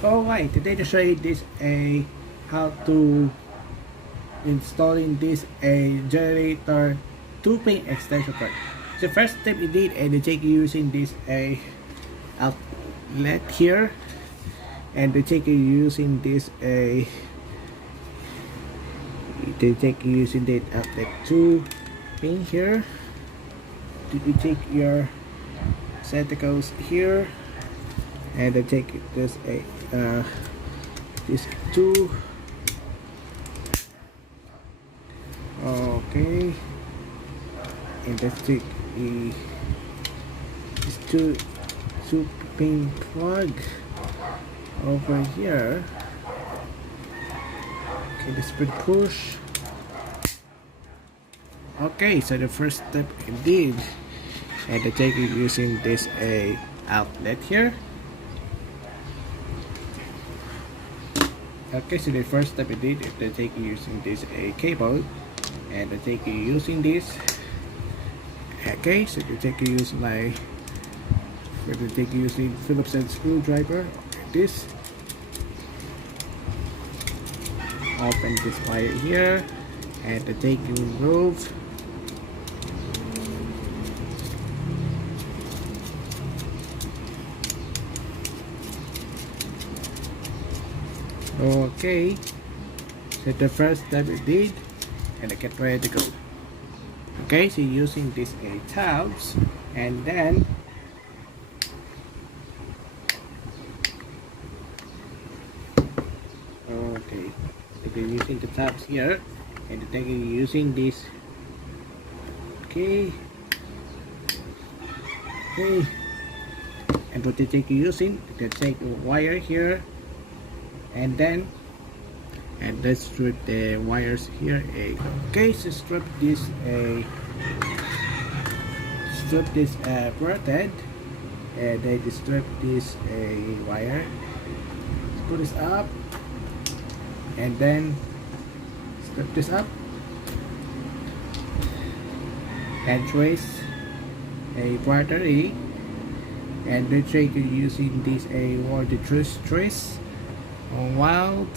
Alright, today to show you this how to installing this generator 2-pin extension cord. The first step you need and you take using this outlet here, and you take using this using the outlet 2 pin here. You take your receptacles here, and then take this this 2. Okay, and let's take this two pin plug over here. Okay, let's push. Okay, so the first step indeed, and I take it using this outlet here. Okay, so the first step indeed, I take it using this cable, and I take it using this. Okay, so you take it using my, you take it using Phillips and screwdriver. This. Open this wire here, and I take it remove. Okay, so the first step we did, and I get ready to go. Okay, so using this tabs, and then okay, so you're using the tabs here, and then you're using this. Okay, okay, and what you take using, you can take a wire here, and then let's strip the wires here. Okay, so strip this bracket, and then strip this wire. Let's put this up, and then strip this up, and trace a battery, and then take using this wire to trace wild,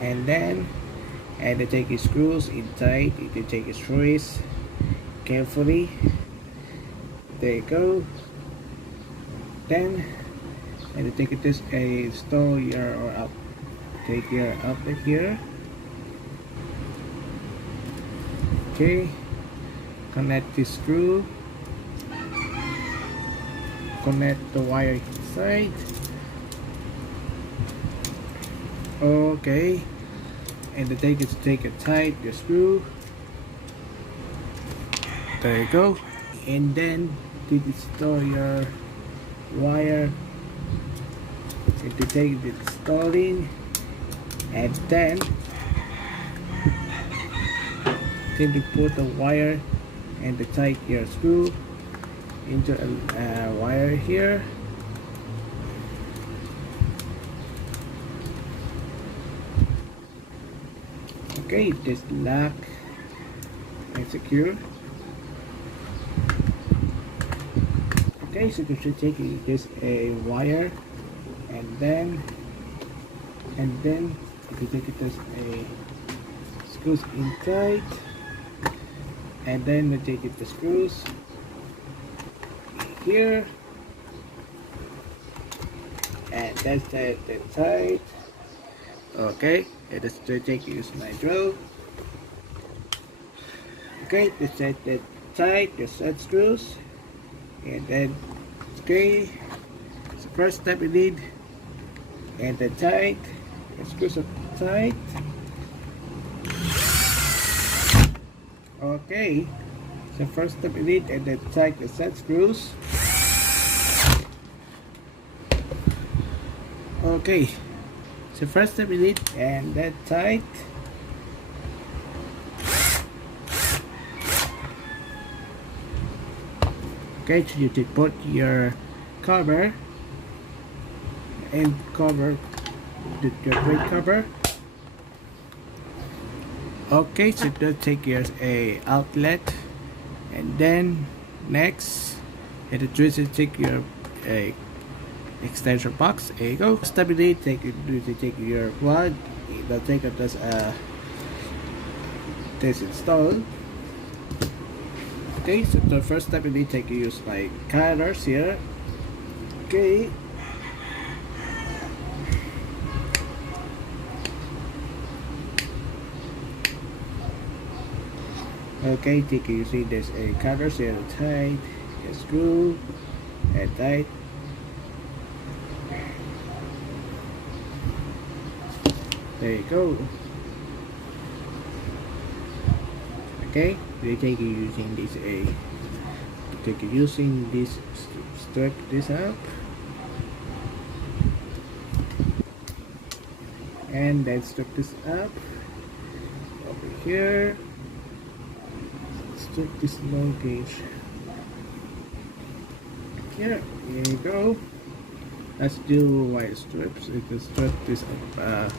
and then they take the screws in tight. You take a trace carefully. There you go. Then and you take this install your or up, take your outlet here. Okay, connect the screw, connect the wire inside. Okay, and the take is take it tight your screw. There you go. And then to install your wire, and to take the installing, and then to put the wire and to tight your screw into a wire here. Okay, this lock and secure. Okay, so you should take this wire, and then if you take this screws in tight, and then we take the screws here, and that's the tight. Okay, and let's take use my drill. Okay, let's set the tight your set screws, and then okay, so first step we need, and the tight, the screws are tight. Okay, so first step we need, and then tight the set screws. Okay, so first step we need, and then tight. Okay, so you put your cover and cover your brake cover. Okay, so just take your outlet, and then next, and the twist take your extension box. There you go. Stability, take your plug. The take it as this installed. Okay, so the first step you need to use my cutters here. Okay. Okay, take you see there's a cutters here tight, a screw, and tight. There you go. Okay, we take it using this strip this up, and then strip this up over here. Strip this long gauge here. Here you go. Let's do wire strips. You can strip this up,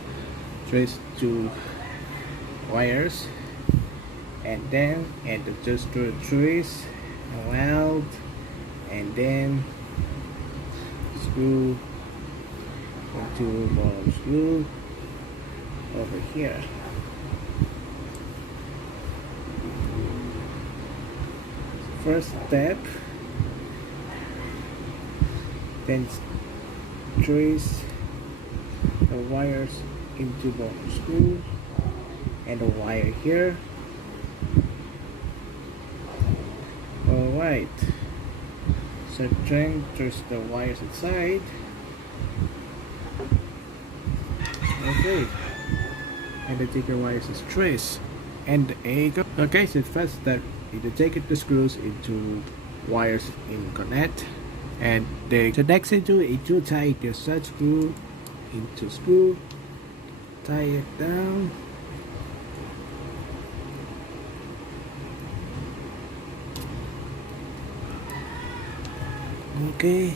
trace two wires, and then just do a trace around, and then screw into bottom screw over here. First step, then trace the wires into bottom screw and the wire here. Alright, so then trace the wires inside. Okay, and then take your wires as trace, and there you go. Okay, so first step, you take the screws into wires in connect, and they connect into it to tie your side screw into screw, tie it down. Okay,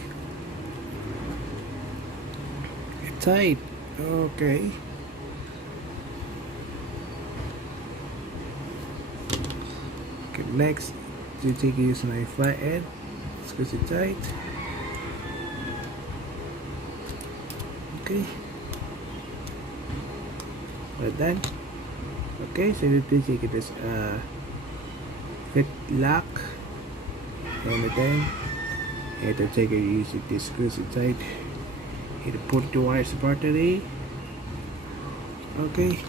it's tight. Okay. Okay, next you take use my flat end, squeeze it tight. Okay, we're done. Okay, so you take it as fit lock, and then you have to take it using this, squeeze it tight. You have to put the wires separately. Okay,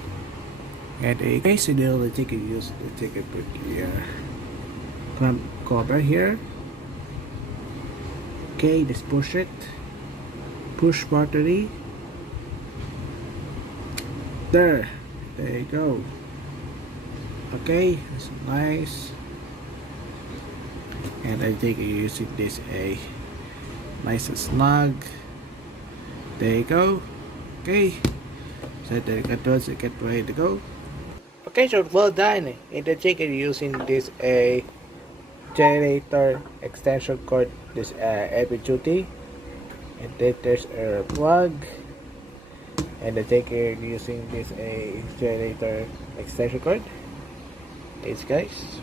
and a case now they take it use to take it put the clamp cover here. Okay, just push it, push separately. There you go. Okay, it's nice. And I think you're using this nice and snug. There you go. Okay, so the controls get ready to go. Okay, so well done. And I think you're using this generator extension cord, this heavy duty, and then there's a plug, and I think you're using this generator extension cord. Thanks guys.